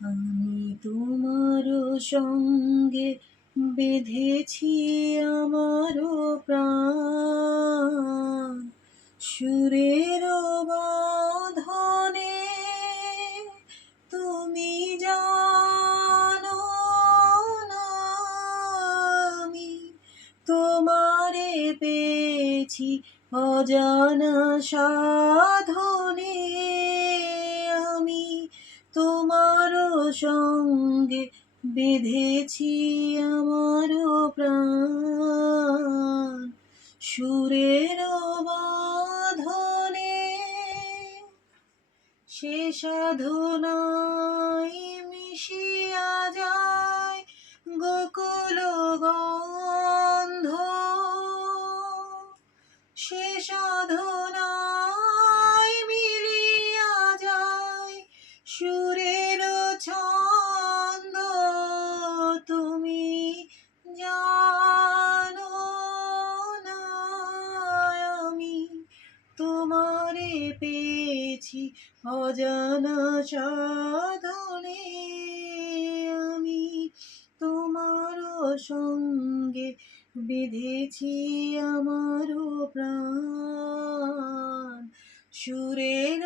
আমি তোমার সঙ্গে বেঁধেছি আমার প্রাণ, সুরের বাঁধনে। তুমি জানো না আমি তোমারে পেয়েছি অজানা সাধনে। আমি তোমার সঙ্গে বেঁধেছি আমার প্রাণ, সুরের বাঁধনে। সে সাধনায় মিশিয়া যায় গোকুল গন্ধ, সে সাধনায় মিলিয়া যায় সুরের ছন্দ। তুমি জানো না আমি তোমারে পেয়েছি অজানা সাধনে। আমি তোমার সঙ্গে বেঁধেছি আমার প্রাণ, সুরের